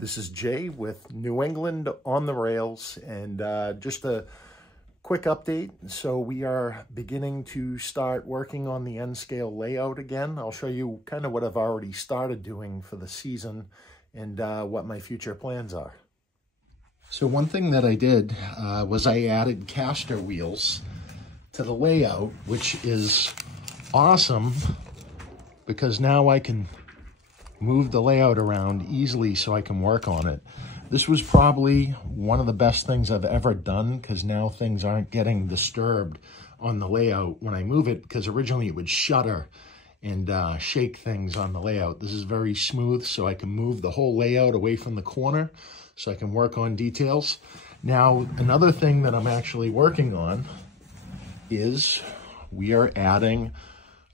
This is Jay with New England on the Rails, and just a quick update. So we are beginning to start working on the N-scale layout again. I'll show you kind of what I've already started doing for the season and what my future plans are. So one thing that I did was I added caster wheels to the layout, which is awesome because now I can move the layout around easily so I can work on it. This was probably one of the best things I've ever done because now things aren't getting disturbed on the layout when I move it, because originally it would shudder and shake things on the layout. This is very smooth, so I can move the whole layout away from the corner so I can work on details. Now, another thing that I'm actually working on is we are adding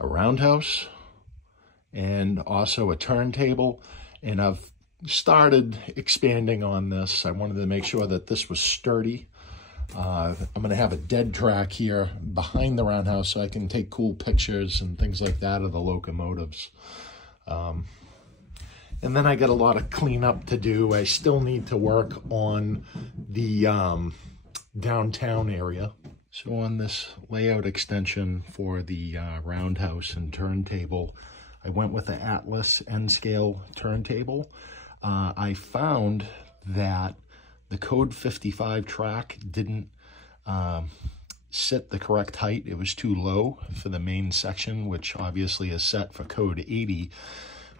a roundhouse and also a turntable, and I've started expanding on this. I wanted to make sure that this was sturdy. I'm going to have a dead track here behind the roundhouse so I can take cool pictures and things like that of the locomotives. And then I got a lot of cleanup to do. I still need to work on the downtown area. So on this layout extension for the roundhouse and turntable, I went with the Atlas N-scale turntable. I found that the code 55 track didn't set the correct height. It was too low for the main section, which obviously is set for code 80,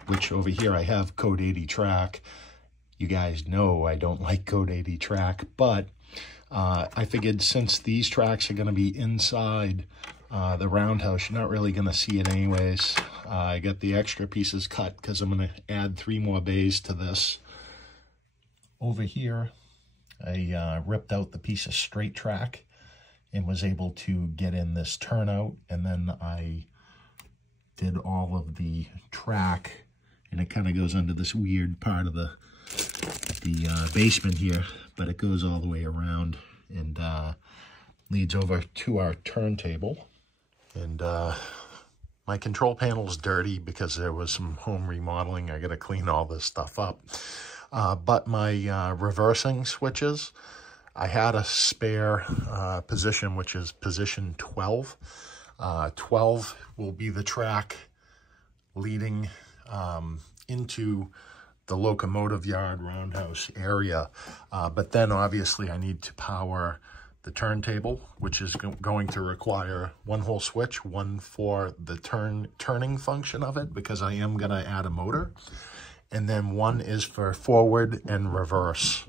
which over here I have code 80 track. You guys know I don't like code 80 track, but I figured since these tracks are going to be inside the roundhouse, you're not really going to see it anyways. I got the extra pieces cut because I'm going to add 3 more bays to this. Over here, I ripped out the piece of straight track and was able to get in this turnout, and then I did all of the track, and it kind of goes under this weird part of the basement here, but it goes all the way around and leads over to our turntable. And my control panel is dirty because there was some home remodeling. I got to clean all this stuff up. But my reversing switches, I had a spare position, which is position 12. 12 will be the track leading into the locomotive yard roundhouse area. But then obviously I need to power the turntable, which is going to require one whole switch, one for the turning function of it, because I am going to add a motor, and then one is for forward and reverse.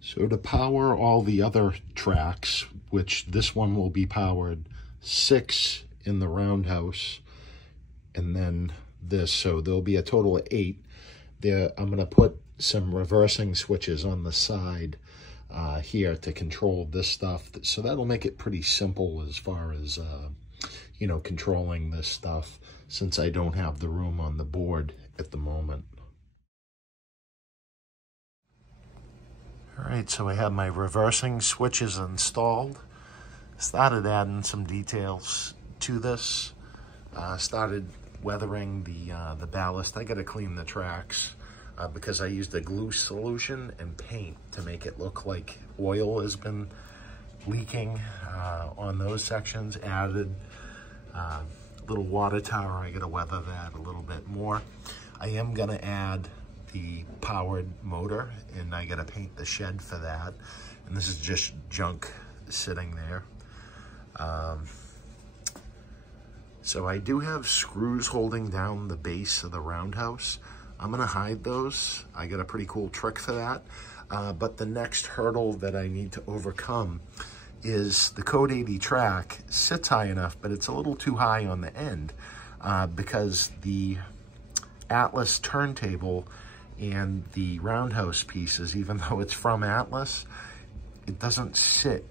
So to power all the other tracks, which this one will be powered 6 in the roundhouse, and then this, so there'll be a total of 8. There, I'm going to put some reversing switches on the side here to control this stuff. So that'll make it pretty simple as far as, you know, controlling this stuff, since I don't have the room on the board at the moment. All right, so I have my reversing switches installed. Started adding some details to this. Started weathering the ballast. I got to clean the tracks because I used a glue solution and paint to make it look like oil has been leaking on those sections. Added a little water tower. I got to weather that a little bit more. I am going to add the powered motor, and I got to paint the shed for that. And this is just junk sitting there. So I do have screws holding down the base of the roundhouse. I'm gonna hide those. I got a pretty cool trick for that. But the next hurdle that I need to overcome is the code 80 track sits high enough, but it's a little too high on the end because the Atlas turntable and the roundhouse pieces, even though it's from Atlas, it doesn't sit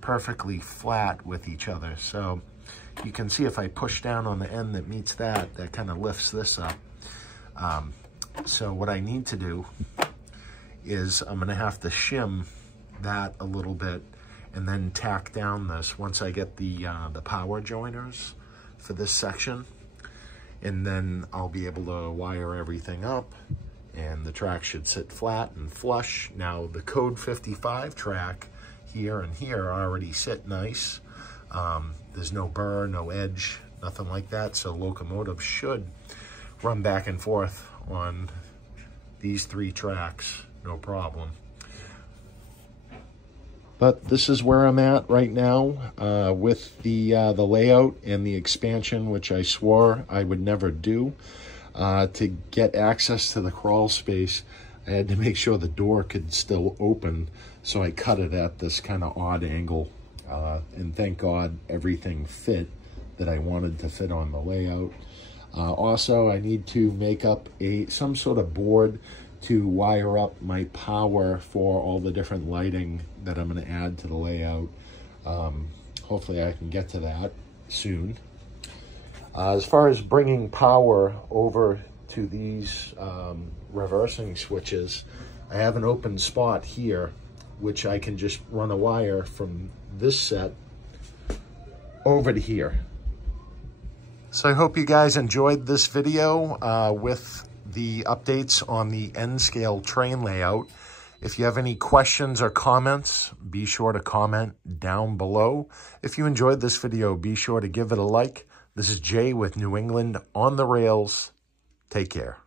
perfectly flat with each other. So you can see if I push down on the end that meets that kind of lifts this up. So what I need to do is I'm gonna have to shim that a little bit and then tack down this once I get the power joiners for this section. And then I'll be able to wire everything up and the track should sit flat and flush. Now the code 55 track here and here already sit nice. There's no burr, no edge, nothing like that, so locomotive should run back and forth on these 3 tracks, no problem. But this is where I'm at right now with the layout and the expansion, which I swore I would never do. To get access to the crawl space, I had to make sure the door could still open, so I cut it at this kind of odd angle. And thank God everything fit that I wanted to fit on the layout. Also, I need to make up some sort of board to wire up my power for all the different lighting that I'm going to add to the layout. Hopefully I can get to that soon. As far as bringing power over to these reversing switches, I have an open spot here, which I can just run a wire from this set over to here. So I hope you guys enjoyed this video with the updates on the N-scale train layout. If you have any questions or comments, be sure to comment down below. If you enjoyed this video, be sure to give it a like. This is Jay with New England on the Rails. Take care.